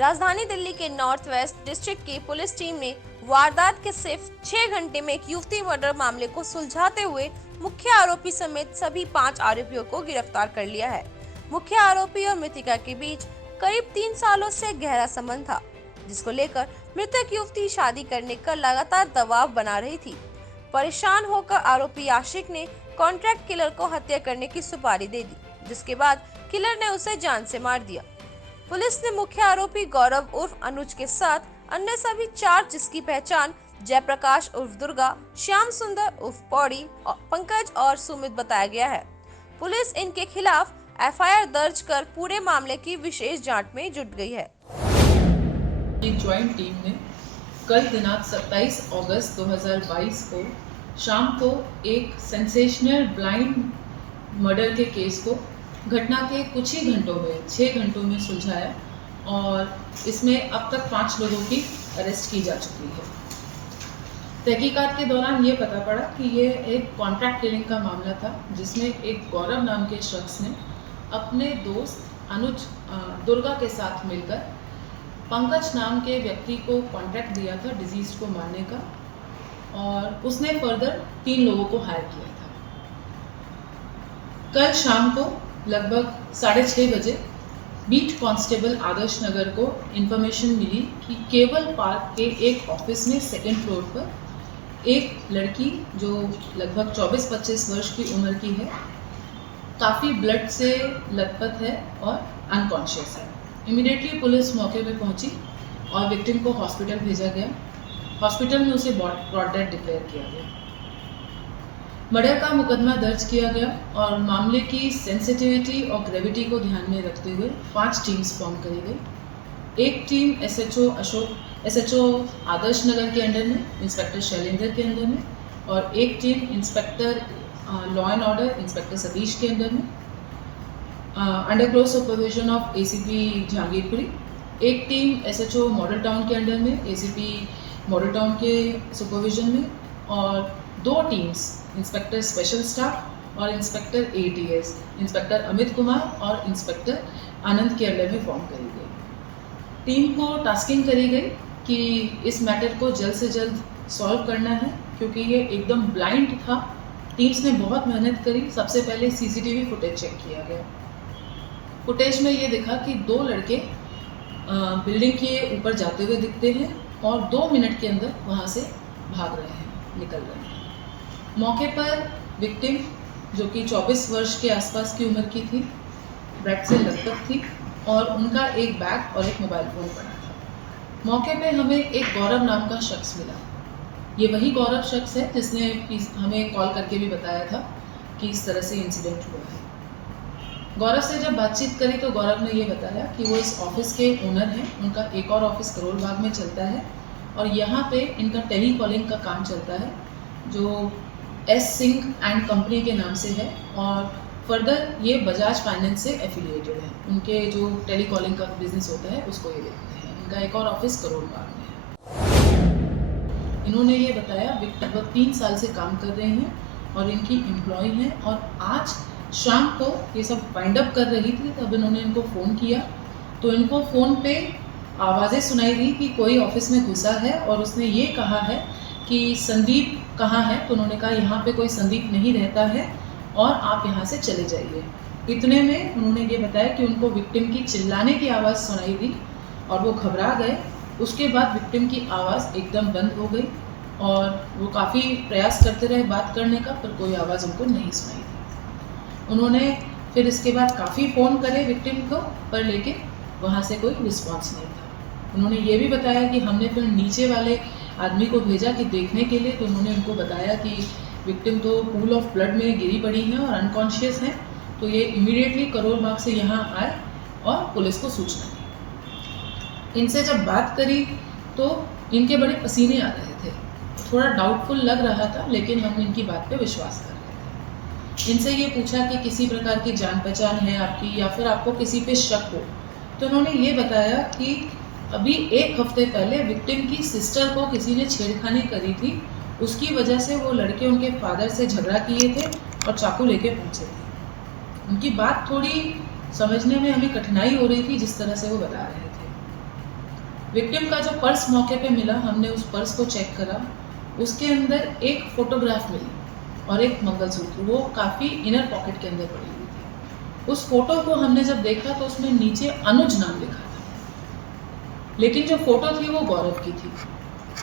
राजधानी दिल्ली के north west district की पुलिस टीम ने वारदात के सिर्फ 6 घंटे में एक युवती मर्डर मामले को सुलझाते हुए मुख्य आरोपी समेत सभी 5 आरोपियों को गिरफ्तार कर लिया है। मुख्य आरोपी और मृतिका के बीच करीब 3 सालों से गहरा संबंध था, जिसको लेकर मृतक युवती शादी करने का लगातार दबाव बना रही थी। परेशान होकर आरोपी आशिक ने कॉन्ट्रैक्ट किलर को हत्या करने की सुपारी दे दी, जिसके बाद किलर ने उसे जान से मार दिया। पुलिस ने मुख्य आरोपी गौरव उर्फ अनुज के साथ अन्य सभी 4, जिसकी पहचान जयप्रकाश उर्फ दुर्गा, श्याम सुंदर उर्फ पौड़ी, पंकज और सुमित बताया गया है। पुलिस इनके खिलाफ एफआईआर दर्ज कर पूरे मामले की विशेष जांच में जुट गई है। एक ज्वाइंट टीम ने कल दिनांक 27 अगस्त 2022 को शाम को एक सेंसेशनल ब्लाइंड मर्डर के केस को घटना के कुछ ही घंटों में 6 घंटों में सुलझाया और इसमें अब तक 5 लोगों की अरेस्ट की जा चुकी है। तहकीकात के दौरान ये पता पड़ा कि ये एक कॉन्ट्रैक्ट किलिंग का मामला था, जिसमें एक गौरव नाम के शख्स ने अपने दोस्त अनुज दुर्गा के साथ मिलकर पंकज नाम के व्यक्ति को कॉन्ट्रैक्ट दिया था डिजीज को मारने का, और उसने फर्दर 3 लोगों को हायर किया था। कल शाम को लगभग 6:30 बजे बीट कांस्टेबल आदर्श नगर को इंफॉर्मेशन मिली कि केवल पार्क के एक ऑफिस में 2nd फ्लोर पर एक लड़की जो लगभग 24-25 वर्ष की उम्र की है, काफ़ी ब्लड से लथपथ है और अनकॉन्शियस है। इमीडिएटली पुलिस मौके पर पहुंची और विक्टिम को हॉस्पिटल भेजा गया। हॉस्पिटल में उसे ब्रॉड डेड डिक्लेयर किया गया। मर्डर का मुकदमा दर्ज किया गया और मामले की सेंसिटिविटी और ग्रेविटी को ध्यान में रखते हुए 5 टीम्स फॉर्म करी गई। एक टीम एसएचओ आदर्श नगर के अंडर में, इंस्पेक्टर शैलेंद्र के अंडर में, और एक team inspector law and order inspector Satish के अंडर में, under close supervision of ACP Jahangirpuri. एक टीम एसएचओ मॉडल टाउन के अंडर में, एसीपी मॉडल टाउन के सुपरविजन में, और 2 टीम्स इंस्पेक्टर स्पेशल स्टाफ और inspector ATS, inspector Amit Kumar और इंस्पेक्टर आनंद के अंडर में फॉर्म करी गई। टीम को टास्किंग करी गई कि इस मैटर को जल्द से जल्द सॉल्व करना है, क्योंकि ये एकदम ब्लाइंड था। टीम्स ने बहुत मेहनत करी। सबसे पहले सीसीटीवी फुटेज चेक किया गया। फुटेज में ये दिखा कि 2 लड़के बिल्डिंग के ऊपर जाते हुए दिखते हैं और 2 मिनट के अंदर वहाँ से भाग रहे हैं, निकल रहे हैं। मौके पर विक्टिम, जो कि 24 वर्ष के आसपास की उम्र की थी, ब्लड से लथपथ थी और उनका एक बैग और एक मोबाइल फ़ोन पड़ा था। मौके पे हमें एक गौरव नाम का शख्स मिला। ये वही गौरव शख्स है जिसने हमें कॉल करके भी बताया था कि इस तरह से इंसिडेंट हुआ है। गौरव से जब बातचीत करी तो गौरव ने ये बताया कि वो इस ऑफिस के ओनर हैं। उनका एक और ऑफिस करोल बाग में चलता है और यहाँ पे इनका टेली कॉलिंग का काम चलता है, जो एस सिंह एंड कंपनी के नाम से है, और फर्दर ये बजाज फाइनेंस से एफिलिएटेड है। उनके जो टेली कॉलिंग का बिजनेस होता है उसको ये देखते हैं। इनका एक और ऑफिस करोल बाग में है। इन्होंने ये बताया विक्टिम 3 साल से काम कर रहे हैं और इनकी एम्प्लॉय हैं, और आज शाम को ये सब वाइंड अप कर रही थी तब इन्होंने इनको फ़ोन किया तो इनको फ़ोन पे आवाज़ें सुनाई दी कि कोई ऑफिस में घुसा है और उसने ये कहा है कि संदीप कहाँ है। तो उन्होंने कहा यहाँ पे कोई संदीप नहीं रहता है और आप यहाँ से चले जाइए। इतने में उन्होंने ये बताया कि उनको विक्टिम की चिल्लाने की आवाज़ सुनाई दी और वो घबरा गए। उसके बाद विक्टिम की आवाज़ एकदम बंद हो गई और वो काफ़ी प्रयास करते रहे बात करने का, पर कोई आवाज़ उनको नहीं सुनाई दी। उन्होंने फिर इसके बाद काफ़ी फ़ोन करे विक्टिम को, पर लेकिन वहाँ से कोई रिस्पॉन्स नहीं था। उन्होंने ये भी बताया कि हमने फिर नीचे वाले आदमी को भेजा कि देखने के लिए, तो उन्होंने उनको बताया कि विक्टिम तो पूल ऑफ ब्लड में गिरी पड़ी हैं और अनकॉन्शियस हैं। तो ये इमीडिएटली करोल बाग से यहाँ आए और पुलिस को सूचना दी। इनसे जब बात करी तो इनके बड़े पसीने आ रहे थे, थोड़ा डाउटफुल लग रहा था, लेकिन हम इनकी बात पे विश्वास कर रहे थे। इनसे ये पूछा कि किसी प्रकार की जान पहचान है आपकी या फिर आपको किसी पे शक हो, तो उन्होंने ये बताया कि अभी 1 हफ्ते पहले विक्टिम की सिस्टर को किसी ने छेड़खानी करी थी, उसकी वजह से वो लड़के उनके फादर से झगड़ा किए थे और चाकू लेके पहुंचे थे। उनकी बात थोड़ी समझने में हमें कठिनाई हो रही थी जिस तरह से वो बता रहे थे। विक्टिम का जो पर्स मौके पे मिला, हमने उस पर्स को चेक करा, उसके अंदर एक फोटोग्राफ मिली और एक मंगलसूत्र, वो काफ़ी इनर पॉकेट के अंदर पड़ी हुई थी। उस फोटो को हमने जब देखा तो उसमें नीचे अनुज नाम लिखा था, लेकिन जो फोटो थी वो गौरव की थी।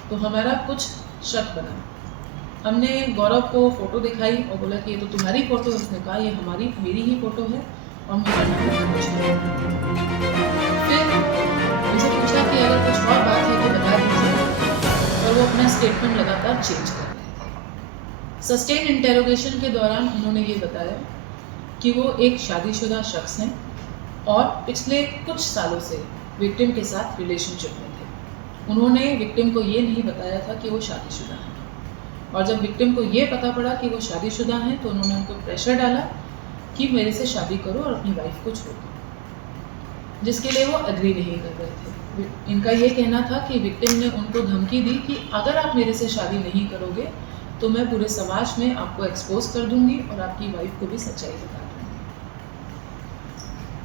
तो हमारा कुछ शक बना। हमने गौरव को फोटो दिखाई और बोला कि ये तो तुम्हारी फोटो है। उसने कहा ये मेरी ही फोटो है और मेरा नाम अनुज है। फिर मुझे पूछा कि अगर कुछ और बात है तो बता दीजिए, और वो अपना स्टेटमेंट लगातार चेंज कर रहे थे। सस्टेन इंटेरोगेशन के दौरान उन्होंने ये बताया कि वो एक शादीशुदा शख्स हैं और पिछले कुछ सालों से विक्टिम के साथ रिलेशनशिप में थे। उन्होंने विक्टिम को ये नहीं बताया था कि वो शादीशुदा हैं, और जब विक्टिम को ये पता पड़ा कि वो शादीशुदा हैं तो उन्होंने उनको प्रेशर डाला कि मेरे से शादी करो और अपनी वाइफ को छोड़ दो, जिसके लिए वो एग्री नहीं कर रहे थे। इनका ये कहना था कि विक्टिम ने उनको धमकी दी कि अगर आप मेरे से शादी नहीं करोगे तो मैं पूरे समाज में आपको एक्सपोज कर दूंगी और आपकी वाइफ को भी सच्चाई बता दूंगी।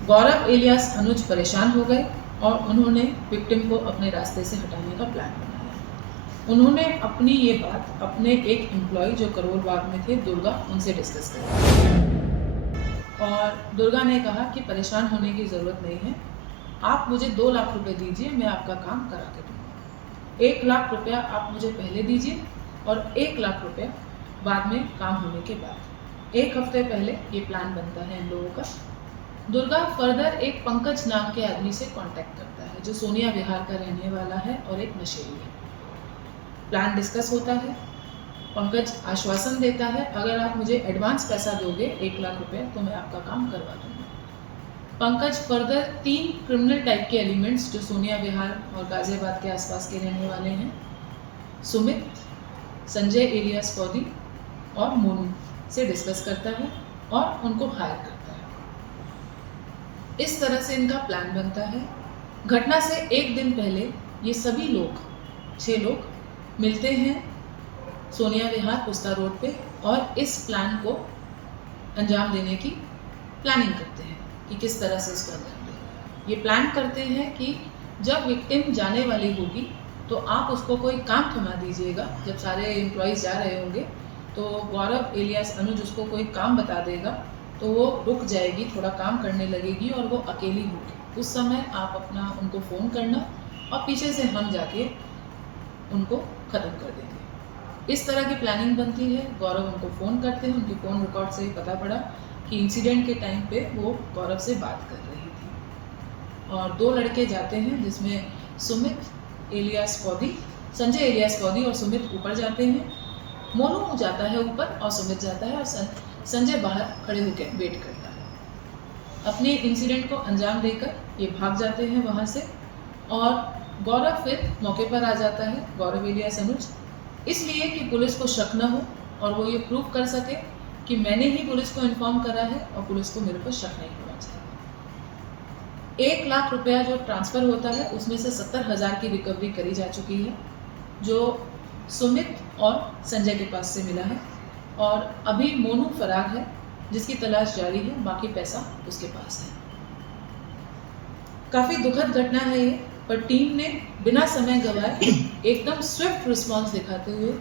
गौरव एलियास अनुज परेशान हो गए और उन्होंने विक्टिम को अपने रास्ते से हटाने का प्लान बनाया। उन्होंने अपनी ये बात अपने एक एम्प्लॉय जो करोल बाग में थे, दुर्गा, उनसे डिस्कस करी और दुर्गा ने कहा कि परेशान होने की ज़रूरत नहीं है, आप मुझे 2 लाख रुपए दीजिए, मैं आपका काम करा के दूँगा। 1 लाख रुपया आप मुझे पहले दीजिए और 1 लाख रुपया बाद में काम होने के बाद। 1 हफ्ते पहले ये प्लान बनता है इन लोगों का। दुर्गा फर्दर एक पंकज नाम के आदमी से कांटेक्ट करता है जो सोनिया विहार का रहने वाला है और एक नशेड़ी है। प्लान डिस्कस होता है। पंकज आश्वासन देता है अगर आप मुझे एडवांस पैसा दोगे 1 लाख रुपए तो मैं आपका काम करवा दूंगा। पंकज फर्दर 3 क्रिमिनल टाइप के एलिमेंट्स जो सोनिया विहार और गाजियाबाद के आसपास के रहने वाले हैं, सुमित, संजय एलियास पौदी और मोनू से डिस्कस करता है और उनको हायर करता है। इस तरह से इनका प्लान बनता है। घटना से 1 दिन पहले ये सभी लोग 6 लोग मिलते हैं सोनिया विहार पुस्ता रोड पे और इस प्लान को अंजाम देने की प्लानिंग करते हैं कि किस तरह से इसको अंजाम दें। ये प्लान करते हैं कि जब विक्टिम जाने वाली होगी तो आप उसको कोई काम थमा दीजिएगा। जब सारे एम्प्लॉयज़ जा रहे होंगे तो गौरव एलियास अनुज उसको कोई काम बता देगा तो वो रुक जाएगी, थोड़ा काम करने लगेगी और वो अकेली होगी। उस समय आप अपना उनको फ़ोन करना और पीछे से हम जाके उनको ख़त्म कर देंगे। इस तरह की प्लानिंग बनती है। गौरव उनको फ़ोन करते हैं, उनके फ़ोन रिकॉर्ड से ही पता पड़ा कि इंसिडेंट के टाइम पे वो गौरव से बात कर रही थी और 2 लड़के जाते हैं जिसमें सुमित एलियास पौदी, संजय एलियास पौदी और सुमित ऊपर जाते हैं। मोनू जाता है ऊपर और सुमित जाता है और संजय बाहर खड़े होकर वेट करता है। अपने इंसिडेंट को अंजाम देकर ये भाग जाते हैं वहाँ से और गौरव फिर मौके पर आ जाता है, गौरव एलियास अनुज, इसलिए कि पुलिस को शक न हो और वो ये प्रूव कर सके कि मैंने ही पुलिस को इन्फॉर्म करा है और पुलिस को मेरे पर शक नहीं होना चाहिए। 1 लाख रुपया जो ट्रांसफ़र होता है उसमें से 70,000 की रिकवरी करी जा चुकी है जो सुमित और संजय के पास से मिला है और अभी मोनू फरार है जिसकी तलाश जारी है, बाकी पैसा उसके पास है। काफ़ी दुखद घटना है ये, पर टीम ने बिना समय गंवाए एकदम स्विफ्ट रिस्पांस दिखाते हुए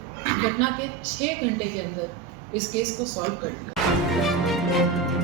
घटना के 6 घंटे के अंदर इस केस को सॉल्व कर दिया।